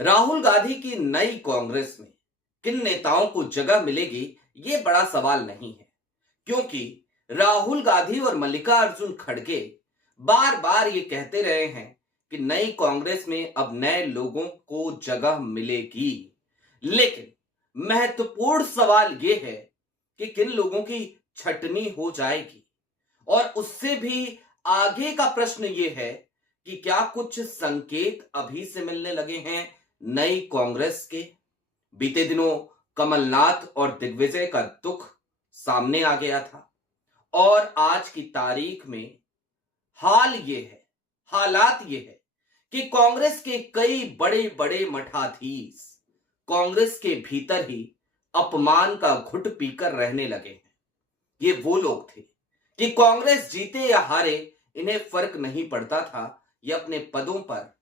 राहुल गांधी की नई कांग्रेस में किन नेताओं को जगह मिलेगी, ये बड़ा सवाल नहीं है। क्योंकि राहुल गांधी और मल्लिकार्जुन खड़गे बार बार ये कहते रहे हैं कि नई कांग्रेस में अब नए लोगों को जगह मिलेगी। लेकिन महत्वपूर्ण सवाल ये है कि किन लोगों की छटनी हो जाएगी। और उससे भी आगे का प्रश्न ये है कि क्या कुछ संकेत अभी से मिलने लगे हैं नई कांग्रेस के। बीते दिनों कमलनाथ और दिग्विजय का दुख सामने आ गया था और आज की तारीख में हालात ये है कि कांग्रेस के कई बड़े बड़े मठाधीश कांग्रेस के भीतर ही अपमान का घुट पीकर रहने लगे हैं। ये वो लोग थे कि कांग्रेस जीते या हारे इन्हें फर्क नहीं पड़ता था। ये अपने पदों पर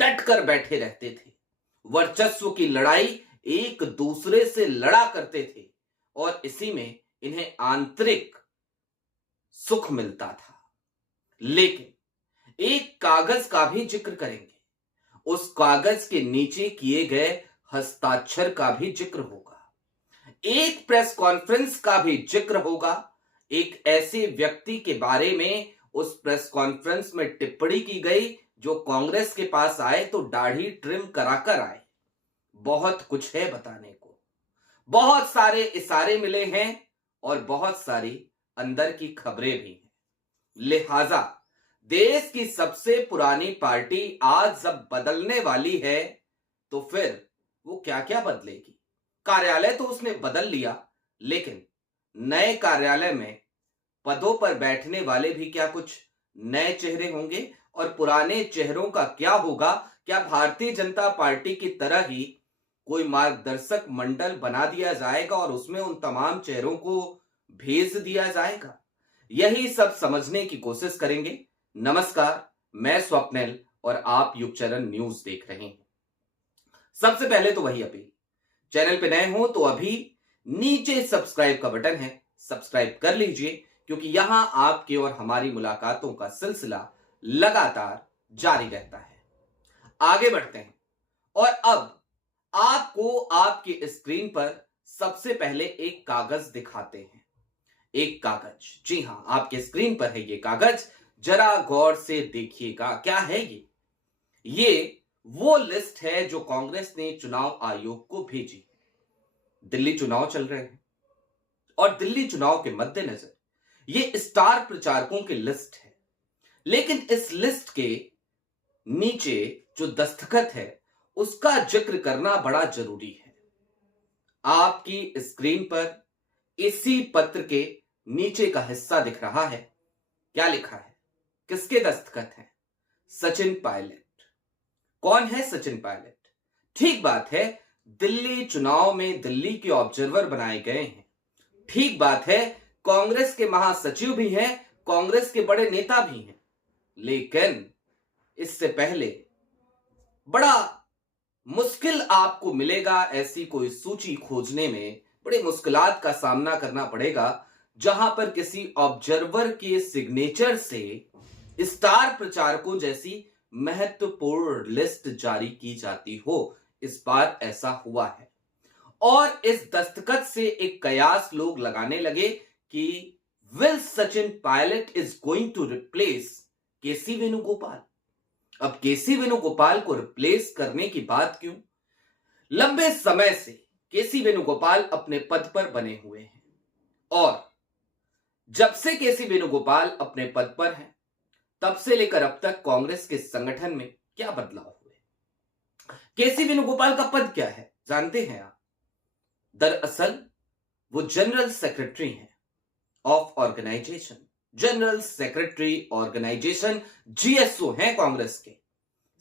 डट कर बैठे रहते थे, वर्चस्व की लड़ाई एक दूसरे से लड़ा करते थे और इसी में इन्हें आंतरिक सुख मिलता था। लेकिन एक कागज का भी जिक्र करेंगे, उस कागज के नीचे किए गए हस्ताक्षर का भी जिक्र होगा, एक प्रेस कॉन्फ्रेंस का भी जिक्र होगा, एक ऐसे व्यक्ति के बारे में उस प्रेस कॉन्फ्रेंस में टिप्पणी की गई जो कांग्रेस के पास आए तो दाढ़ी ट्रिम कराकर आए। बहुत कुछ है बताने को, बहुत सारे इशारे मिले हैं और बहुत सारी अंदर की खबरें भी हैं। लिहाजा देश की सबसे पुरानी पार्टी आज जब बदलने वाली है तो फिर वो क्या क्या बदलेगी। कार्यालय तो उसने बदल लिया, लेकिन नए कार्यालय में पदों पर बैठने वाले भी क्या कुछ नए चेहरे होंगे और पुराने चेहरों का क्या होगा। क्या भारतीय जनता पार्टी की तरह ही कोई मार्गदर्शक मंडल बना दिया जाएगा और उसमें उन तमाम चेहरों को भेज दिया जाएगा। यही सब समझने की कोशिश करेंगे। नमस्कार, मैं स्वप्निल और आप युगचरण न्यूज देख रहे हैं। सबसे पहले तो वही अपील, चैनल पे नए हो तो अभी नीचे सब्सक्राइब का बटन है, सब्सक्राइब कर लीजिए, क्योंकि यहां आपके और हमारी मुलाकातों का सिलसिला लगातार जारी रहता है। आगे बढ़ते हैं और अब आपको आपकी स्क्रीन पर सबसे पहले एक कागज दिखाते हैं। एक कागज, जी हां, आपके स्क्रीन पर है ये कागज। जरा गौर से देखिएगा, क्या है ये वो लिस्ट है जो कांग्रेस ने चुनाव आयोग को भेजी। दिल्ली चुनाव चल रहे हैं और दिल्ली चुनाव के मद्देनजर ये स्टार प्रचारकों की लिस्ट है। लेकिन इस लिस्ट के नीचे जो दस्तखत है उसका जिक्र करना बड़ा जरूरी है। आपकी स्क्रीन पर इसी पत्र के नीचे का हिस्सा दिख रहा है। क्या लिखा है, किसके दस्तखत हैं? सचिन पायलट। कौन है सचिन पायलट? ठीक बात है, दिल्ली चुनाव में दिल्ली के ऑब्जर्वर बनाए गए हैं। ठीक बात है, कांग्रेस के महासचिव भी हैं, कांग्रेस के बड़े नेता भी हैं। लेकिन इससे पहले बड़ा मुश्किल आपको मिलेगा ऐसी कोई सूची खोजने में, बड़ी मुश्किलात का सामना करना पड़ेगा जहां पर किसी ऑब्जर्वर के सिग्नेचर से स्टार प्रचारकों जैसी महत्वपूर्ण लिस्ट जारी की जाती हो। इस बार ऐसा हुआ है और इस दस्तखत से एक कयास लोग लगाने लगे कि will Sachin Pilot is going to replace KC Venugopal. अब केसी वेणुगोपाल को रिप्लेस करने की बात क्यों? लंबे समय से केसी वेणुगोपाल अपने पद पर बने हुए हैं और जब से केसी वेणुगोपाल अपने पद पर हैं तब से लेकर अब तक कांग्रेस के संगठन में क्या बदलाव हुए। केसी वेणुगोपाल का पद क्या है जानते हैं आप? दरअसल वो जनरल सेक्रेटरी हैं of organization, general secretary organization, GSO हैं कांग्रेस के,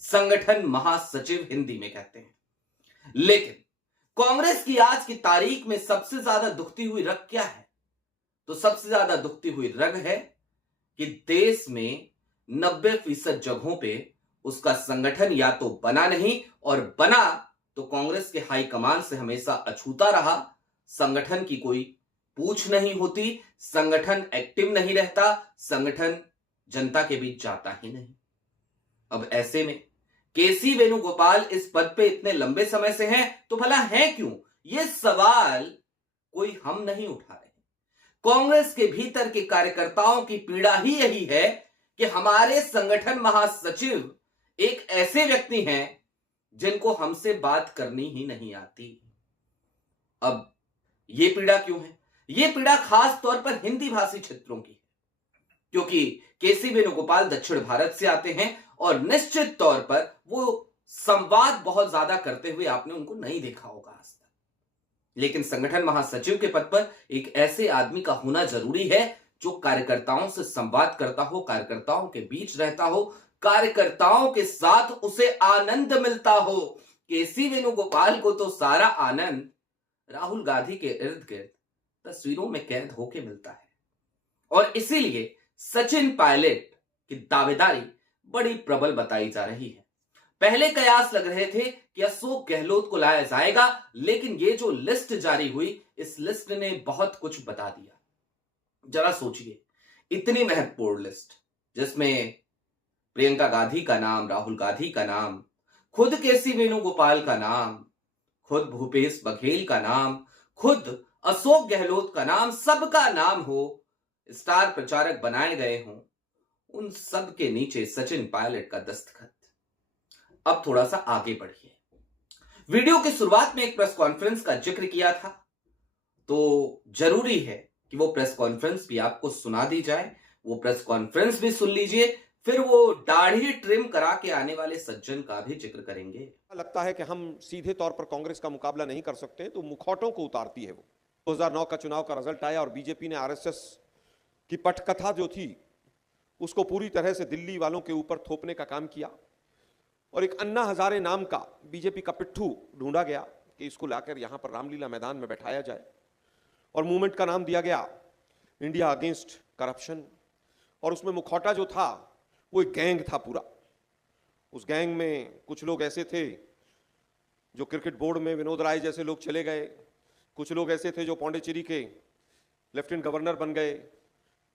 संगठन महासचिव हिंदी में कहते हैं। लेकिन कांग्रेस की आज की तारीख में सबसे ज्यादा दुखती हुई रग क्या है? तो सबसे ज्यादा दुखती हुई रग है कि देश में 90% जगहों पे उसका संगठन या तो बना नहीं और बना तो कांग्रेस के हाईकमान से हमेशा अछूता रहा। संगठन की कोई पूछ नहीं होती, संगठन एक्टिव नहीं रहता, संगठन जनता के बीच जाता ही नहीं। अब ऐसे में केसी वेणुगोपाल इस पद पे इतने लंबे समय से हैं, तो भला है क्यों? ये सवाल कोई हम नहीं उठा रहे। कांग्रेस के भीतर के कार्यकर्ताओं की पीड़ा ही यही है कि हमारे संगठन महासचिव एक ऐसे व्यक्ति हैं जिनको हमसे बात करनी ही नहीं आती। अब ये पीड़ा क्यों है? ये पीड़ा खास तौर पर हिंदी भाषी क्षेत्रों की है, क्योंकि केसी वेणुगोपाल दक्षिण भारत से आते हैं और निश्चित तौर पर वो संवाद बहुत ज्यादा करते हुए आपने उनको नहीं देखा होगा आज तक। लेकिन संगठन महासचिव के पद पर एक ऐसे आदमी का होना जरूरी है जो कार्यकर्ताओं से संवाद करता हो, कार्यकर्ताओं के बीच रहता हो, कार्यकर्ताओं के साथ उसे आनंद मिलता हो। केसी वेणुगोपाल को तो सारा आनंद राहुल गांधी के इर्द गिर्द तस्वीरों में कैद होके मिलता है, और इसीलिए सचिन पायलट की दावेदारी बड़ी प्रबल बताई जा रही है। पहले कयास लग रहे थे कि अशोक गहलोत को लाया जाएगा, लेकिन ये जो लिस्ट जारी हुई, इस लिस्ट ने बहुत कुछ बता दिया। जरा सोचिए, इतनी महत्वपूर्ण लिस्ट जिसमें प्रियंका गांधी का नाम, राहुल गांधी का नाम, खुद केसी वेणुगोपाल का नाम, खुद भूपेश बघेल का नाम, खुद अशोक गहलोत का नाम, सबका नाम हो, स्टार प्रचारक बनाए गए हों, उन सब के नीचे सचिन पायलट का दस्तखत। अब थोड़ा सा आगे बढ़िए। वीडियो की शुरुआत में एक प्रेस कॉन्फ्रेंस का जिक्र किया था, तो जरूरी है कि वो प्रेस कॉन्फ्रेंस भी आपको सुना दी जाए। वो प्रेस कॉन्फ्रेंस भी सुन लीजिए, फिर वो दाढ़ी ट्रिम करा के आने वाले सज्जन का भी जिक्र करेंगे। लगता है कि हम सीधे तौर पर कांग्रेस का मुकाबला नहीं कर सकते, तो मुखौटों को उतारती है वो। 2009 का चुनाव का रिजल्ट आया और बीजेपी ने आरएसएस की पटकथा जो थी उसको पूरी तरह से दिल्ली वालों के ऊपर थोपने का काम किया, और एक अन्ना हजारे नाम का बीजेपी का पिट्ठू ढूंढा गया कि इसको लाकर यहां पर रामलीला मैदान में बैठाया जाए, और मूवमेंट का नाम दिया गया इंडिया अगेंस्ट करप्शन। और उसमें मुखौटा जो था वो एक गैंग था पूरा। उस गैंग में कुछ लोग ऐसे थे जो क्रिकेट बोर्ड में विनोद राय जैसे लोग चले गए, कुछ लोग ऐसे थे जो पौंडीचेरी के लेफ्टिनेंट गवर्नर बन गए,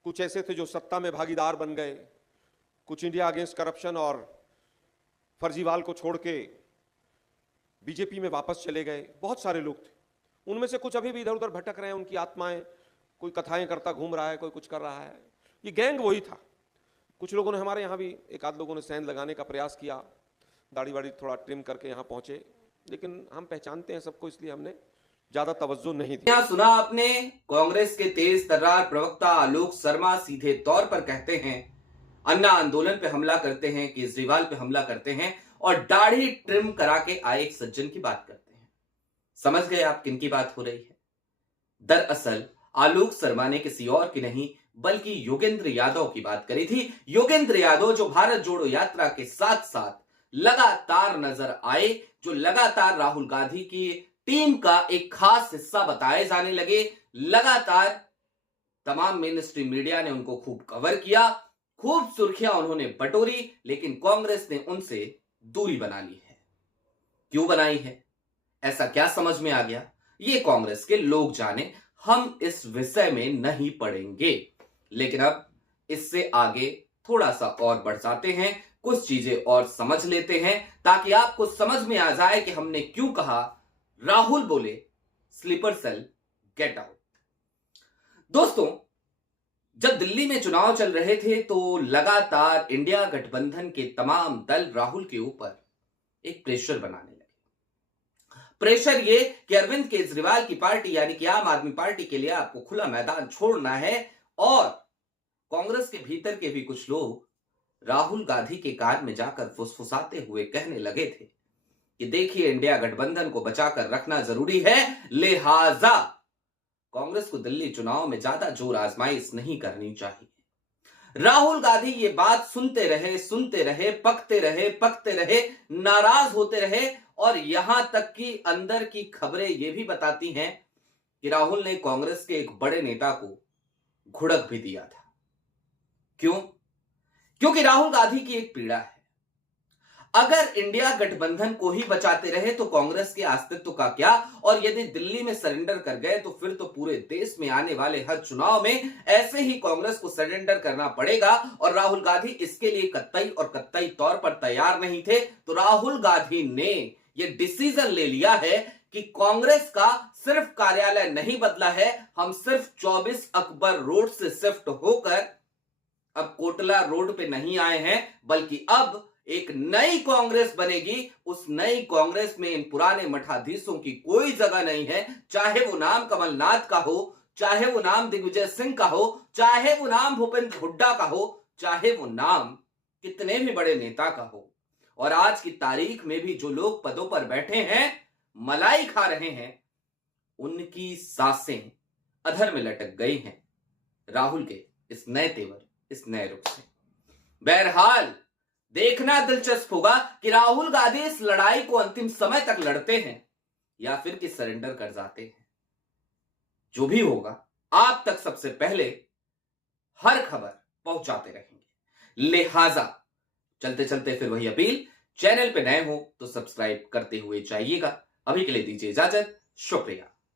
कुछ ऐसे थे जो सत्ता में भागीदार बन गए, कुछ इंडिया अगेंस्ट करप्शन और फर्जीवाल को छोड़ के बीजेपी में वापस चले गए। बहुत सारे लोग थे, उनमें से कुछ अभी भी इधर उधर भटक रहे हैं, उनकी आत्माएं, कोई कथाएं करता घूम रहा है, कोई कुछ कर रहा है। ये गैंग वही था। कुछ लोगों ने, हमारे यहाँ भी एक आध लोगों ने सेंध लगाने का प्रयास किया, दाढ़ी वाड़ी थोड़ा ट्रिम करके यहाँ पहुंचे, लेकिन हम पहचानते हैं सबको, इसलिए हमने ज्यादा तवज्जो नहीं दी। यहाँ सुना आपने, कांग्रेस के तेज तर्रार प्रवक्ता आलोक शर्मा सीधे तौर पर कहते हैं अन्ना आंदोलन पे हमला करते हैं, केजरीवाल पे हमला करते हैं, और दाढ़ी ट्रिम करा के आए एक सज्जन की बात करते हैं। समझ गए आप किन की बात हो रही है? दरअसल आलोक शर्मा ने किसी और की नहीं बल्कि योगेंद्र यादव की बात करी थी। योगेंद्र यादव जो भारत जोड़ो यात्रा के साथ साथ लगातार नजर आए, जो लगातार राहुल गांधी की टीम का एक खास हिस्सा बताए जाने लगे, लगातार तमाम मेन स्ट्रीम मीडिया ने उनको खूब कवर किया, खूब सुर्खियां उन्होंने बटोरी, लेकिन कांग्रेस ने उनसे दूरी बना ली है। क्यों बनाई है? ऐसा क्या समझ में आ गया? ये कांग्रेस के लोग जाने, हम इस विषय में नहीं पड़ेंगे। लेकिन अब इससे आगे थोड़ा सा और बढ़ जाते हैं, कुछ चीजें और समझ लेते हैं, ताकि आपको समझ में आ जाए कि हमने क्यों कहा राहुल बोले स्लीपर सेल गेट आउट। दोस्तों, जब दिल्ली में चुनाव चल रहे थे तो लगातार इंडिया गठबंधन के तमाम दल राहुल के ऊपर एक प्रेशर बनाने लगे। प्रेशर ये कि अरविंद केजरीवाल की पार्टी यानी कि आम आदमी पार्टी के लिए आपको खुला मैदान छोड़ना है, और कांग्रेस के भीतर के भी कुछ लोग राहुल गांधी के कान में जाकर फुसफुसाते हुए कहने लगे थे कि देखिए, इंडिया गठबंधन को बचाकर रखना जरूरी है, लिहाजा कांग्रेस को दिल्ली चुनाव में ज्यादा जोर आजमाइश नहीं करनी चाहिए। राहुल गांधी ये बात सुनते रहे, पकते रहे, नाराज होते रहे, और यहां तक कि अंदर की खबरें ये भी बताती हैं कि राहुल ने कांग्रेस के एक बड़े नेता को घुड़क भी दिया था। क्यों? क्योंकि राहुल गांधी की एक पीड़ा है। अगर इंडिया गठबंधन को ही बचाते रहे तो कांग्रेस के अस्तित्व का क्या, और यदि दिल्ली में सरेंडर कर गए तो फिर तो पूरे देश में आने वाले हर चुनाव में ऐसे ही कांग्रेस को सरेंडर करना पड़ेगा। और राहुल गांधी इसके लिए कतई और कतई तौर पर तैयार नहीं थे। तो राहुल गांधी ने यह डिसीजन ले लिया है कि कांग्रेस का सिर्फ कार्यालय नहीं बदला है, हम सिर्फ 24 अकबर रोड से शिफ्ट होकर अब कोटला रोड पे नहीं आए हैं, बल्कि अब एक नई कांग्रेस बनेगी। उस नई कांग्रेस में इन पुराने मठाधीशों की कोई जगह नहीं है, चाहे वो नाम कमलनाथ का हो, चाहे वो नाम दिग्विजय सिंह का हो, चाहे वो नाम भूपेंद्र हुड्डा का हो, चाहे वो नाम कितने भी बड़े नेता का हो। और आज की तारीख में भी जो लोग पदों पर बैठे हैं, मलाई खा रहे हैं, उनकी सांसें अधर में लटक गई हैं राहुल के इस नए तेवर, इस नए रुख से। बहरहाल देखना दिलचस्प होगा कि राहुल गांधी इस लड़ाई को अंतिम समय तक लड़ते हैं या फिर कि सरेंडर कर जाते हैं। जो भी होगा आप तक सबसे पहले हर खबर पहुंचाते रहेंगे। लिहाजा चलते चलते फिर वही अपील, चैनल पे नए हो तो सब्सक्राइब करते हुए जाइएगा। अभी के लिए दीजिए इजाजत, शुक्रिया।